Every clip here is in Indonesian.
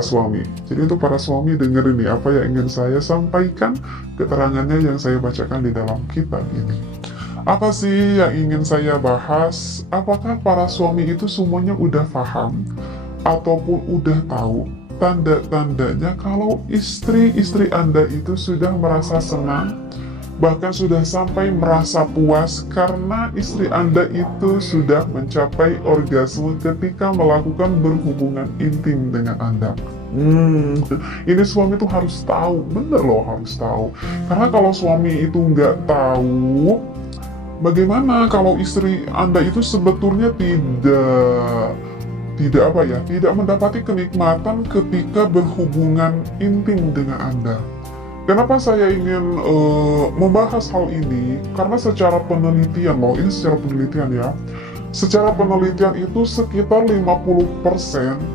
suami. Jadi untuk para suami dengerin nih apa yang ingin saya sampaikan, keterangannya yang saya bacakan di dalam kitab ini. Apa sih yang ingin saya bahas? Apakah para suami itu semuanya udah paham ataupun udah tahu tanda-tandanya kalau istri-istri Anda itu sudah merasa senang, bahkan sudah sampai merasa puas karena istri Anda itu sudah mencapai orgasme ketika melakukan berhubungan intim dengan Anda. Ini suami tuh harus tahu, bener loh harus tahu. Karena kalau suami itu nggak tahu, bagaimana kalau istri Anda itu sebetulnya tidak apa ya, tidak mendapati kenikmatan ketika berhubungan intim dengan Anda. Kenapa saya ingin membahas hal ini? Karena secara penelitian loh, ini secara penelitian ya. Secara penelitian itu sekitar 50%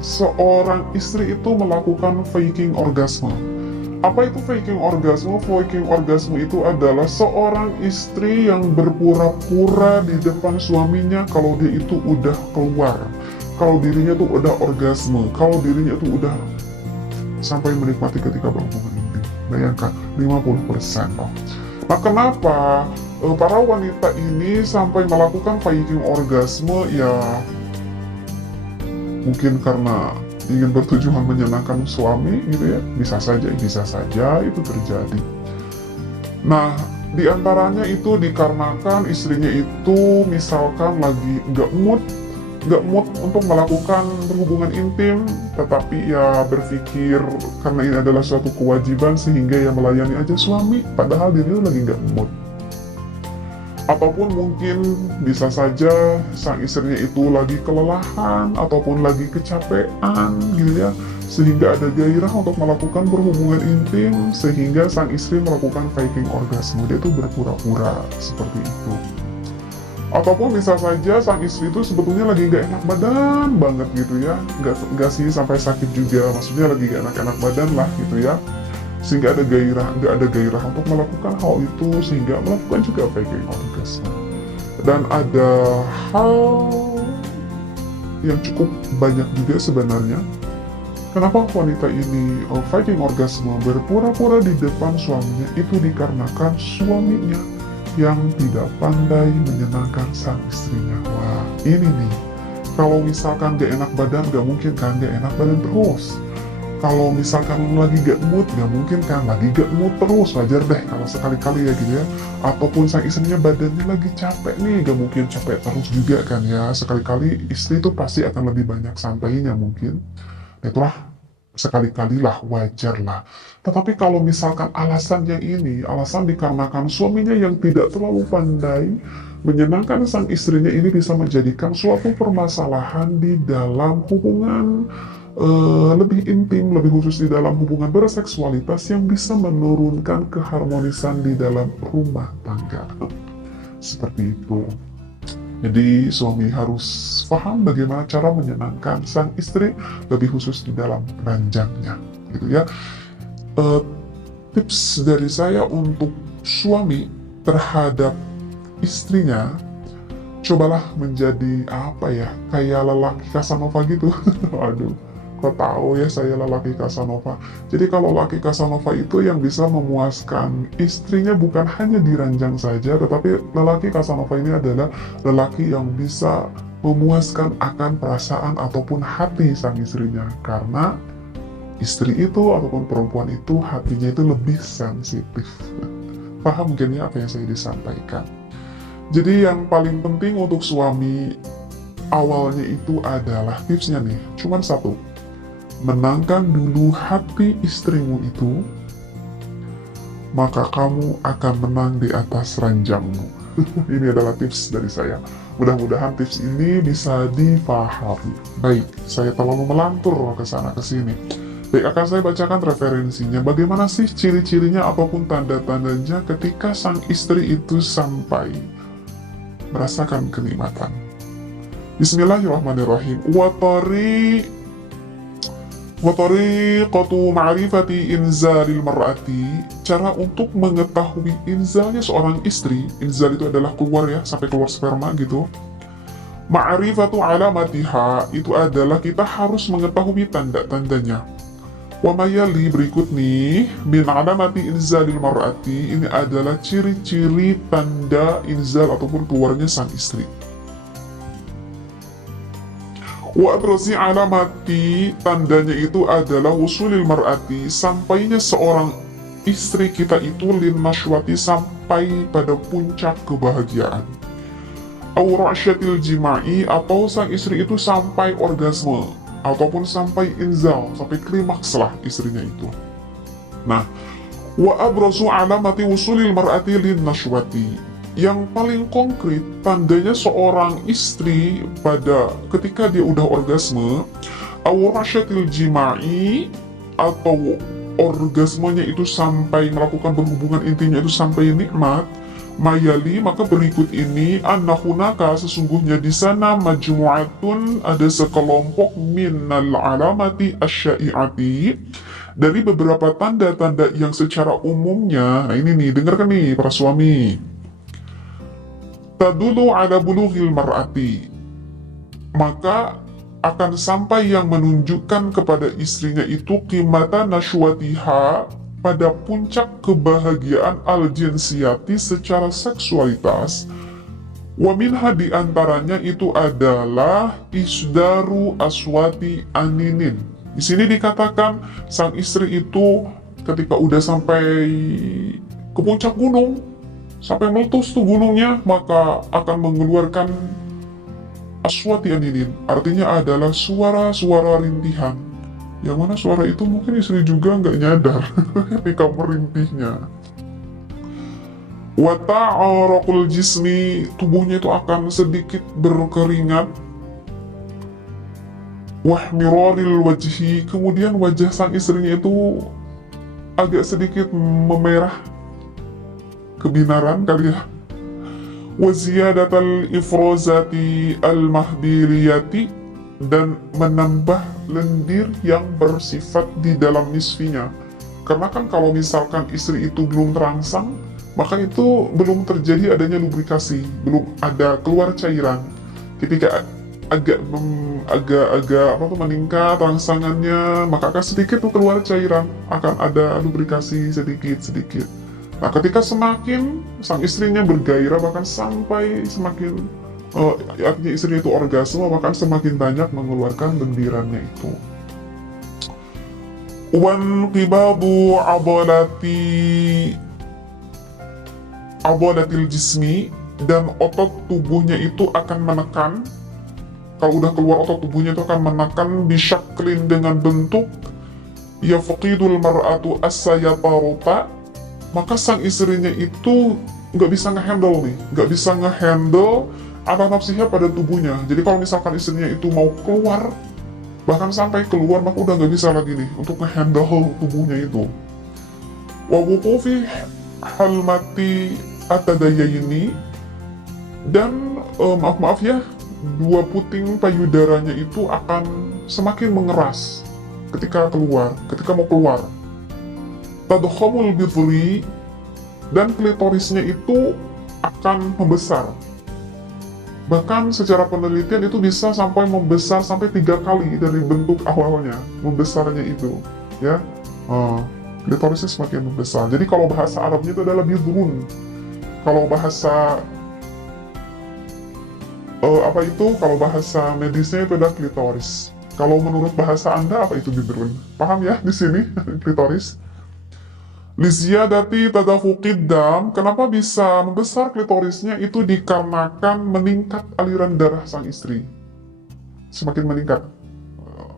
seorang istri itu melakukan faking orgasme. Apa itu faking orgasme? Faking orgasme itu adalah seorang istri yang berpura-pura di depan suaminya kalau dia itu udah keluar. Kalau dirinya tuh udah orgasme, kalau dirinya tuh udah sampai menikmati ketika berhubungan intim. Bayangkan, 50% loh. Nah, kenapa para wanita ini sampai melakukan faking orgasme? Ya, mungkin karena ingin bertujuan menyenangkan suami gitu ya. Bisa saja itu terjadi. Nah, diantaranya itu dikarenakan istrinya itu misalkan lagi nggak mood untuk melakukan berhubungan intim, tetapi ya berpikir karena ini adalah suatu kewajiban sehingga ya melayani aja suami, padahal dirinya lagi nggak mood. Ataupun mungkin bisa saja sang istrinya itu lagi kelelahan ataupun lagi kecapean gitu ya, sehingga ada gairah untuk melakukan berhubungan intim, sehingga sang istri melakukan faking orgasme. Dia itu berpura-pura seperti itu. Ataupun bisa saja sang istri itu sebetulnya lagi gak enak badan banget gitu ya, nggak sih sampai sakit juga, maksudnya lagi gak enak-enak badan lah gitu ya, sehingga nggak ada gairah untuk melakukan hal itu, sehingga melakukan juga faking orgasme. Dan ada hal yang cukup banyak juga sebenarnya, kenapa wanita ini faking orgasme berpura-pura di depan suaminya, itu dikarenakan suaminya yang tidak pandai menyenangkan sang istrinya. Wah, ini nih, kalau misalkan gak enak badan, gak mungkin kan gak enak badan terus. Kalau misalkan lagi gak mood, gak mungkin kan lagi gak mood terus. Wajar deh kalau sekali-kali ya gitu ya. Ataupun sang istrinya badannya lagi capek nih, gak mungkin capek terus juga kan ya. Sekali-kali istri itu pasti akan lebih banyak santainya mungkin. Itulah, sekali-kali lah, wajar lah. Tetapi kalau misalkan alasannya ini, alasan dikarenakan suaminya yang tidak terlalu pandai menyenangkan sang istrinya, ini bisa menjadikan suatu permasalahan di dalam hubungan lebih intim, lebih khusus di dalam hubungan berseksualitas yang bisa menurunkan keharmonisan di dalam rumah tangga. Seperti itu. Jadi suami harus paham bagaimana cara menyenangkan sang istri, lebih khusus di dalam ranjangnya, gitu ya. Tips dari saya untuk suami terhadap istrinya, cobalah menjadi apa ya, kayak lelaki Casanova gitu. Aduh, kok tahu ya saya lelaki Casanova. Jadi kalau lelaki Casanova itu yang bisa memuaskan istrinya bukan hanya di ranjang saja, tetapi lelaki Casanova ini adalah lelaki yang bisa memuaskan akan perasaan ataupun hati sang istrinya. Karena istri itu ataupun perempuan itu hatinya itu lebih sensitif. Paham mungkin ya apa yang saya disampaikan. Jadi yang paling penting untuk suami awalnya itu adalah tipsnya nih, cuman satu. Menangkan dulu hati istrimu itu, maka kamu akan menang di atas ranjangmu. Ini adalah tips dari saya. Mudah-mudahan tips ini bisa dipahami. Baik, saya terlalu melantur ke sana ke sini. Baik, akan saya bacakan referensinya. Bagaimana sih ciri-cirinya ataupun tanda-tandanya ketika sang istri itu sampai merasakan kenikmatan. Bismillahirrahmanirrahim. Watoriqatu ma'rifati inzalil mar'ati. Cara untuk mengetahui inzalnya seorang istri. Inzal itu adalah keluar ya, sampai keluar sperma gitu. Ma'rifatu alamatiha itu adalah kita harus mengetahui tanda-tandanya. Wa mayali berikut nih, min alamati inzalil mar'ati, ini adalah ciri-ciri tanda inzal ataupun keluarnya sang istri. Wa abrasi alamati, tandanya itu adalah usulil mar'ati, sampainya seorang istri kita itu lin nashwati, sampai pada puncak kebahagiaan. Au ra'syatil jima'i, atau sang istri itu sampai orgasme ataupun sampai inzal, sampai klimaks lah istrinya itu. Nah, wa abrasu alamati usulil mar'ati lin nashwati, yang paling konkret tandanya seorang istri pada ketika dia udah orgasme, au ra'syatil jima'i, atau orgasmenya itu sampai melakukan berhubungan intimnya itu sampai nikmat, mayali, maka berikut ini, annahunaka, sesungguhnya di sana, majmu'atun, ada sekelompok minal alamati asyai'ati, dari beberapa tanda-tanda yang secara umumnya, nah ini nih, dengarkan nih para suami, tadulu ala bulughil mar'ati, maka akan sampai yang menunjukkan kepada istrinya itu qimata nashwatiha, pada puncak kebahagiaan al-jinsiyati secara seksualitas. Wa minha, diantaranya itu adalah isdaru aswati aninin. Di sini dikatakan sang istri itu ketika udah sampai ke puncak gunung, sampai meletus tuh gunungnya, maka akan mengeluarkan aswati aninin, artinya adalah suara-suara rintihan. Yang mana suara itu mungkin istri juga nggak nyadar ketika merintihnya. Wa ta'araqul jismi, tubuhnya itu akan sedikit berkeringat. Wahmiraril wajhi, kemudian wajah sang istrinya itu agak sedikit memerah, kebinaran kali ya. Wa ziyadatal ifrozati al-mahbiliyati, dan menambah lendir yang bersifat di dalam nisfinya. Karena kan kalau misalkan istri itu belum terangsang, maka itu belum terjadi adanya lubrikasi, belum ada keluar cairan. Ketika agak meningkat rangsangannya, maka akan sedikit tuh keluar cairan, akan ada lubrikasi sedikit-sedikit. Nah, ketika semakin sang istrinya bergairah, bahkan sampai semakin artinya istrinya itu orgasme, bahkan semakin banyak mengeluarkan lendirannya itu. Wan qibadu abolatil jismi, dan otot tubuhnya itu akan menekan. Kalau udah keluar otot tubuhnya itu akan menekan, bisyaklin, dengan bentuk yafqidul mar'atu as-sayatarota, maka sang istrinya itu nggak bisa ngehandle nih, nggak bisa ngehandle apa nafsinya pada tubuhnya. Jadi kalau misalkan istrinya itu mau keluar, bahkan sampai keluar, maka udah nggak bisa lagi nih untuk ngehandle tubuhnya itu. Wa wuqufi halmati atadayaini, dan maaf ya, dua puting payudaranya itu akan semakin mengeras ketika mau keluar. Tadkhamul bidri, dan klitorisnya itu akan membesar. Bahkan secara penelitian itu bisa sampai membesar sampai 3 kali dari bentuk awalnya, membesarnya itu, ya. Klitorisnya semakin membesar. Jadi kalau bahasa Arabnya itu adalah bidrun. Kalau bahasa kalau bahasa medisnya itu adalah klitoris. Kalau menurut bahasa Anda apa itu bidrun? Paham ya di sini klitoris? Liziyadati tadafuqid dam, kenapa bisa membesar klitorisnya itu dikarenakan meningkat aliran darah sang istri. Semakin meningkat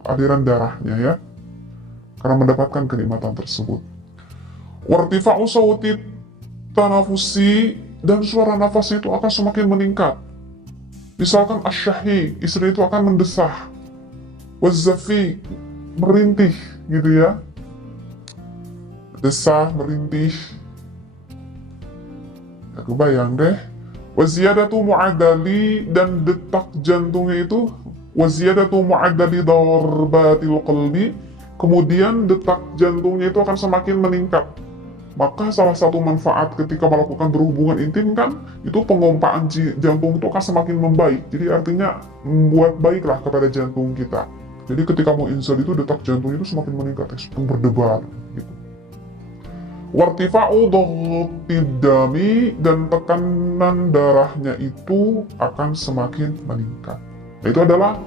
aliran darahnya ya, karena mendapatkan kenikmatan tersebut. Wartifa'u sawti tanafusi, dan suara nafasnya itu akan semakin meningkat. Misalkan asyahi, istri itu akan mendesah. Wazzafi, merintih gitu ya. Desah, merintih. Ya, kebayang deh. Waziyadatu mu'adali, dan detak jantungnya itu, waziyadatu mu'adali darbatil qalbi, kemudian detak jantungnya itu akan semakin meningkat. Maka salah satu manfaat ketika melakukan berhubungan intim kan, itu pengompaan jantung itu akan semakin membaik. Jadi artinya membuat baiklah kepada jantung kita. Jadi ketika mau inzal itu detak jantung itu semakin meningkat, semakin berdebar gitu. Wartifa'u dhaghtid dami, dan tekanan darahnya itu akan semakin meningkat. Nah, itu adalah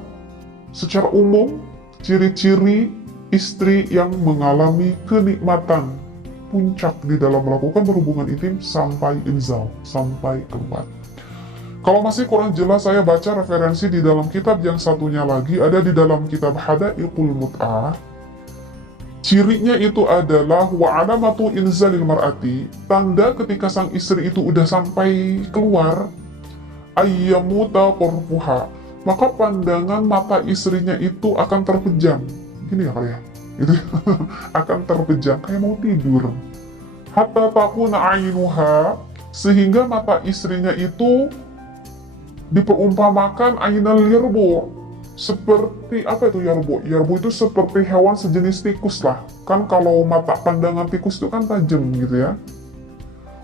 secara umum ciri-ciri istri yang mengalami kenikmatan puncak di dalam melakukan berhubungan intim sampai inzal, sampai keluar. Kalau masih kurang jelas, saya baca referensi di dalam kitab yang satunya lagi, ada di dalam kitab Hadaiqul Mut'ah. Cirinya itu adalah wa alamatu inzalil mar'ati, tanda ketika sang istri itu udah sampai keluar, ayyamuta tarfuha, maka pandangan mata istrinya itu akan terpejam. Gini ya kali ya, itu akan terpejam kayak mau tidur. Hatta takuna ainuha, sehingga mata istrinya itu diperumpamakan ainal yarbu, seperti apa itu yarbu? Yarbu itu seperti hewan sejenis tikus lah. Kan kalau mata pandangan tikus itu kan tajam gitu ya.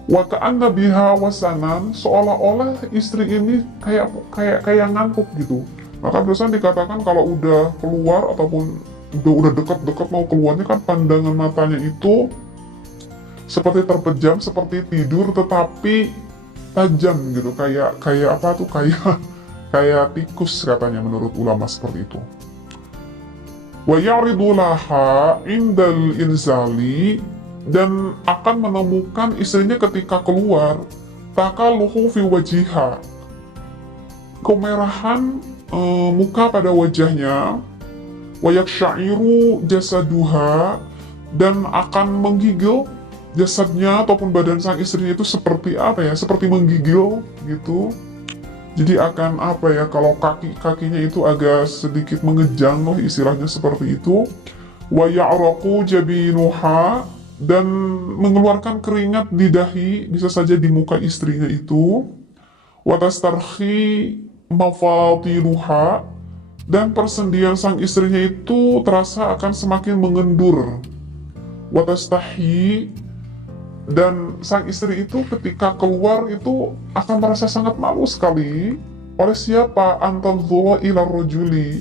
Wa ka'anna biha wasanan, seolah-olah istri ini kayak ngantuk gitu. Maka biasanya dikatakan kalau udah keluar ataupun udah dekat-dekat mau keluarnya kan pandangan matanya itu seperti terpejam, seperti tidur tetapi tajam gitu, kayak apa tuh, kayak tikus katanya menurut ulama seperti itu. Wa ya'ridu laha indal inzali, dan akan menemukan istrinya ketika keluar takalluhu fi wajiha, kemerahan muka pada wajahnya, wa yakshairu jasaduha, dan akan menggigil jasadnya ataupun badan sang istrinya itu seperti apa ya, seperti menggigil gitu. Jadi akan apa ya, kalau kakinya itu agak sedikit mengejang loh, istilahnya seperti itu. Wa ya'raqu jabinuha, dan mengeluarkan keringat di dahi, bisa saja di muka istrinya itu. Wa tastarhi mafatiluha, dan persendian sang istrinya itu terasa akan semakin mengendur. Wa tastahi, dan sang istri itu ketika keluar itu akan merasa sangat malu sekali. Oleh siapa? Antanzura ila rajuli,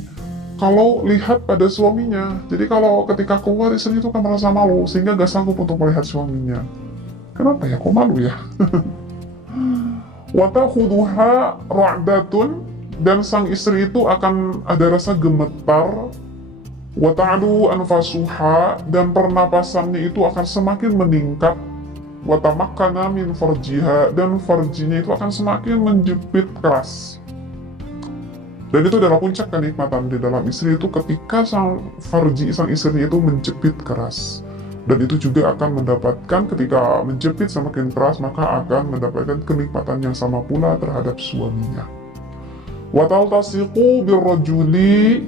kalau lihat pada suaminya. Jadi kalau ketika keluar istri itu akan merasa malu sehingga gak sanggup untuk melihat suaminya. Kenapa ya? Kok malu ya? Wa ta'khudhuha ra'datun, dan sang istri itu akan ada rasa gemetar. Wa ta'lu anfasuha, dan pernapasannya itu akan semakin meningkat. Wa tamakkana min farjiha, dan farjinya itu akan semakin menjepit keras. Dan itu adalah puncak kenikmatan di dalam istri itu ketika sang istri itu menjepit keras. Dan itu juga akan mendapatkan, ketika menjepit semakin keras, maka akan mendapatkan kenikmatan yang sama pula terhadap suaminya. Wa taltasiqu birrajuli,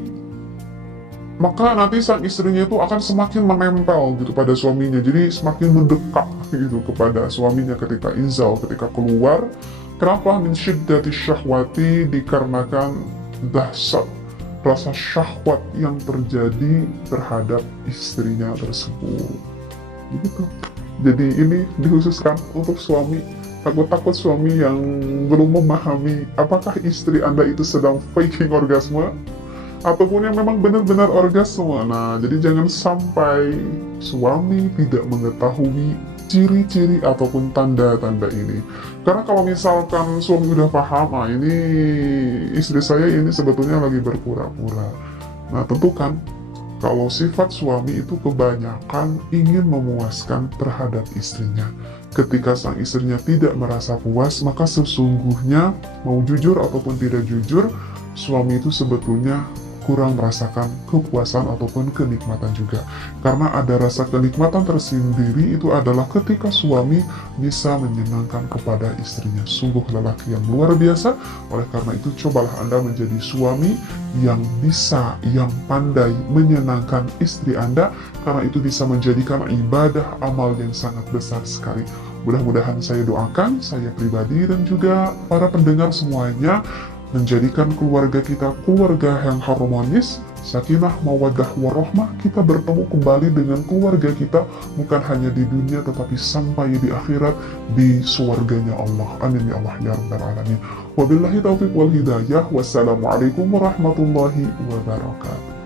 maka nanti sang istrinya itu akan semakin menempel gitu pada suaminya, jadi semakin mendekat gitu kepada suaminya ketika inzal, ketika keluar. Kenapa? Min syiddati syahwati, dikarenakan dahsyat rasa syahwat yang terjadi terhadap istrinya tersebut. Begitu. Jadi ini dikhususkan untuk suami. Takut-takut suami yang belum memahami apakah istri Anda itu sedang faking orgasme ataupun yang memang benar-benar orgasme. Nah, jadi jangan sampai suami tidak mengetahui ciri-ciri ataupun tanda-tanda ini. Karena kalau misalkan suami udah paham, ah ini istri saya ini sebetulnya lagi berpura-pura. Nah, tentu kan kalau sifat suami itu kebanyakan ingin memuaskan terhadap istrinya. Ketika sang istrinya tidak merasa puas, maka sesungguhnya mau jujur ataupun tidak jujur, suami itu sebetulnya kurang merasakan kepuasan ataupun kenikmatan juga. Karena ada rasa kenikmatan tersendiri, itu adalah ketika suami bisa menyenangkan kepada istrinya. Sungguh lelaki yang luar biasa. Oleh karena itu cobalah Anda menjadi suami yang bisa, yang pandai menyenangkan istri Anda, karena itu bisa menjadikan ibadah amal yang sangat besar sekali. Mudah-mudahan saya doakan, saya pribadi dan juga para pendengar semuanya, menjadikan keluarga kita keluarga yang harmonis, sakinah, mawaddah, warahmah. Kita bertemu kembali dengan keluarga kita, bukan hanya di dunia tetapi sampai di akhirat, di surganya Allah. Amin ya Allah ya rabbal alamin. Wabillahi taufiq wal hidayah. Wassalamualaikum warahmatullahi wabarakatuh.